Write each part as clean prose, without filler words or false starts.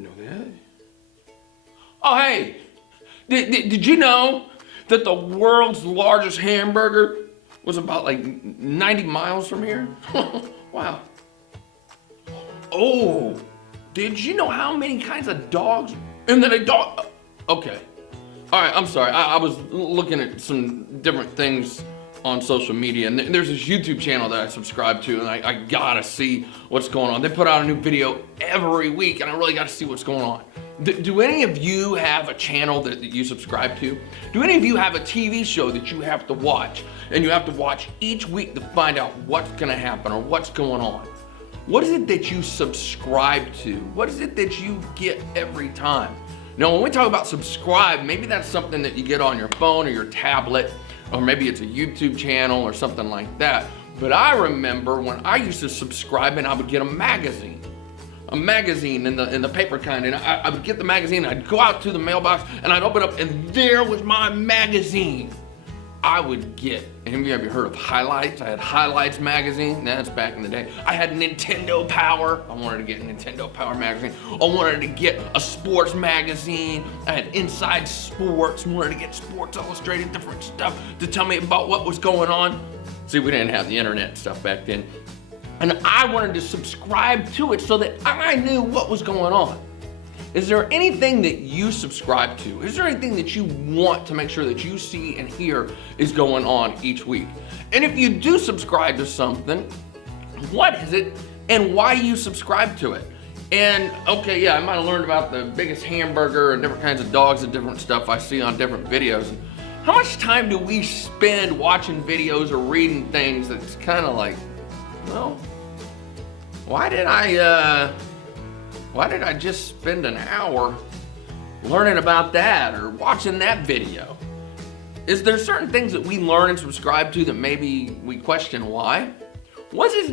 didn't know that. Oh, hey, did you know that the world's largest hamburger was about like 90 miles from here? Wow. Oh, did you know how many kinds of dogs? And then a dog, okay. All right, I'm sorry. I was looking at some different things on social media, and there's this YouTube channel that I subscribe to, and I gotta see what's going on. They put out a new video every week, and I really gotta see what's going on. Do any of you have a channel that you subscribe to? Do any of you have a TV show that you have to watch, and you have to watch each week to find out what's gonna happen or what's going on? What is it that you subscribe to? What is it that you get every time? Now, when we talk about subscribe, maybe that's something that you get on your phone or your tablet, or maybe it's a YouTube channel or something like that. But I remember when I used to subscribe and I would get a magazine in the paper kind, and I would get the magazine, I'd go out to the mailbox and I'd open up and there was my magazine. I would get, any of you have you heard of Highlights? I had Highlights magazine, that's back in the day. I had Nintendo Power, I wanted to get a Nintendo Power magazine. I wanted to get a sports magazine. I had Inside Sports, wanted to get Sports Illustrated, different stuff to tell me about what was going on. See, we didn't have the internet stuff back then. And I wanted to subscribe to it so that I knew what was going on. Is there anything that you subscribe to? Is there anything that you want to make sure that you see and hear is going on each week? And if you do subscribe to something, what is it and why you subscribe to it? And okay, yeah, I might have learned about the biggest hamburger and different kinds of dogs and different stuff I see on different videos. How much time do we spend watching videos or reading things that's kind of like, well, why did I just spend an hour learning about that or watching that video? Is there certain things that we learn and subscribe to that maybe we question why? What is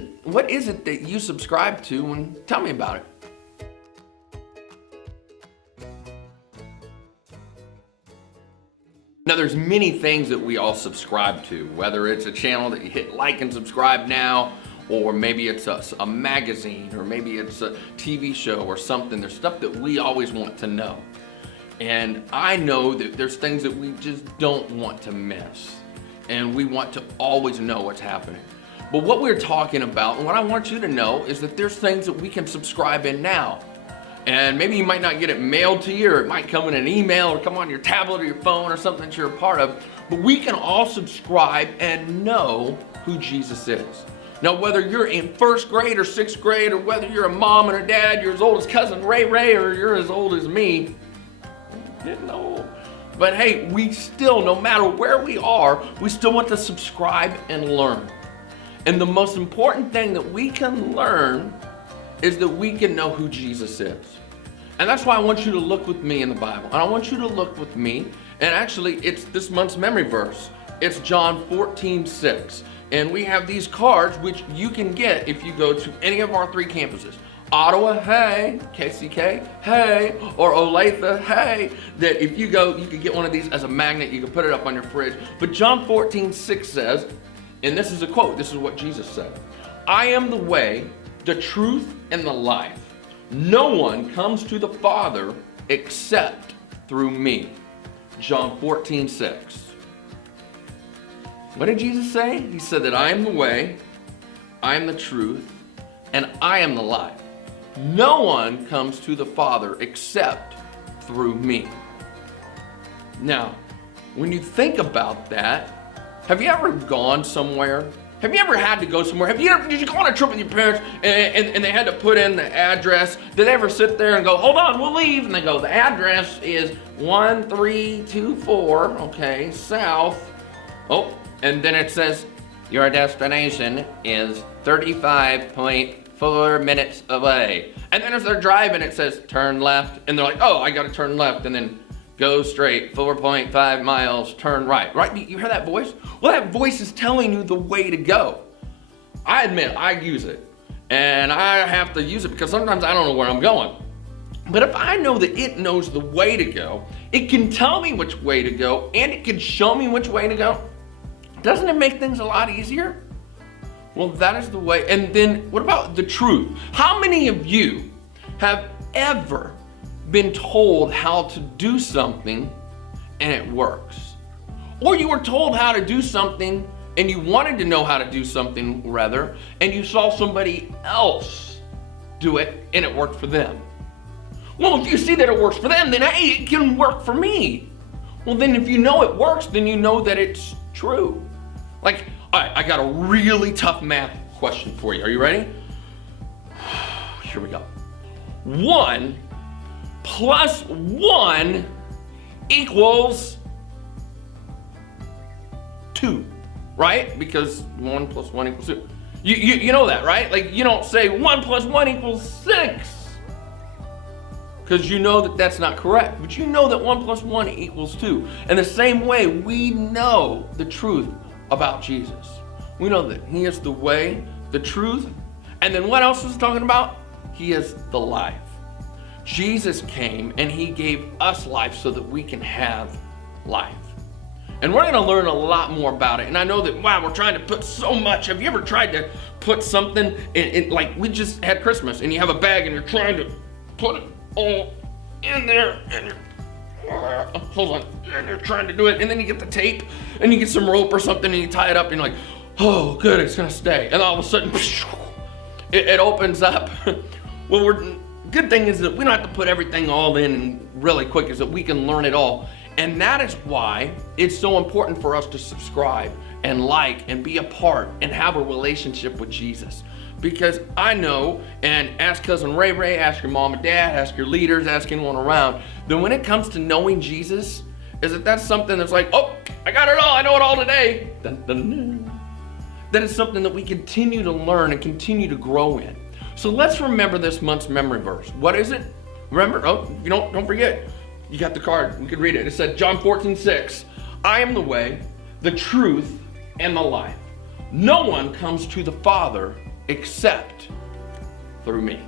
it that you subscribe to, and tell me about it. Now, there's many things that we all subscribe to, whether it's a channel that you hit like and subscribe now, or maybe it's a magazine, or maybe it's a TV show or something. There's stuff that we always want to know. And I know that there's things that we just don't want to miss. And we want to always know what's happening. But what we're talking about, and what I want you to know, is that there's things that we can subscribe in now. And maybe you might not get it mailed to you, or it might come in an email, or come on your tablet or your phone, or something that you're a part of. But we can all subscribe and know who Jesus is. Now, whether you're in first grade or sixth grade, or whether you're a mom and a dad, you're as old as cousin Ray, or you're as old as me, getting old. But hey, we still, no matter where we are, we still want to subscribe and learn. And the most important thing that we can learn is that we can know who Jesus is. And that's why I want you to look with me in the Bible. And I want you to look with me, and actually it's this month's memory verse. It's John 14:6. And we have these cards which you can get if you go to any of our 3 campuses. Ottawa, hey, KCK, hey, or Olathe, hey, that if you go, you can get one of these as a magnet, you can put it up on your fridge. But John 14:6 says, and this is a quote, this is what Jesus said, "I am the way, the truth, and the life. No one comes to the Father except through me." John 14:6. What did Jesus say? He said that I am the way, I am the truth, and I am the life. No one comes to the Father except through me. Now, when you think about that, have you ever gone somewhere? Have you ever had to go somewhere? Did you go on a trip with your parents and they had to put in the address? Did they ever sit there and go, hold on, we'll leave? And they go, the address is 1324, okay, south. Oh, and then it says, your destination is 35.4 minutes away. And then as they're driving, it says, turn left. And they're like, oh, I gotta turn left. And then go straight, 4.5 miles, turn right. Right? You hear that voice? Well, that voice is telling you the way to go. I admit, I use it. And I have to use it because sometimes I don't know where I'm going. But if I know that it knows the way to go, it can tell me which way to go, and it can show me which way to go. Doesn't it make things a lot easier? Well, that is the way. And then what about the truth? How many of you have ever been told how to do something and it works. Or you were told how to do something and you wanted to know how to do something rather, and you saw somebody else do it and it worked for them. Well, if you see that it works for them, then hey, it can work for me. Well, then if you know it works, then you know that it's true. Like, all right, I got a really tough math question for you. Are you ready? Here we go. 1 plus 1 equals 2, right? Because 1 plus 1 equals 2. You know that, right? Like, you don't say 1 plus 1 equals 6. Because you know that that's not correct. But you know that 1 plus 1 equals 2. And the same way, we know the truth about Jesus. We know that he is the way, the truth, and then what else was he talking about? He is the life. Jesus came and he gave us life so that we can have life. And we're going to learn a lot more about it. And I know that, wow, we're trying to put so much. Have you ever tried to put something in like we just had Christmas and you have a bag and you're trying to put it all in there and hold on, and you're trying to do it, and then you get the tape and you get some rope or something and you tie it up and you're like, oh good, it's gonna stay, and all of a sudden it opens up. Well, good thing is that we don't have to put everything all in really quick, is that we can learn it all. And that is why it's so important for us to subscribe and like and be a part and have a relationship with Jesus. Because I know, and ask Cousin Ray Ray, ask your mom and dad, ask your leaders, ask anyone around, that when it comes to knowing Jesus, is that that's something that's like, oh, I got it all, I know it all today. Dun, dun, dun. That is something that we continue to learn and continue to grow in. So let's remember this month's memory verse. What is it? Remember, don't forget. You got the card, we could read it. It said John 14:6, I am the way, the truth, and the life. No one comes to the Father except through me.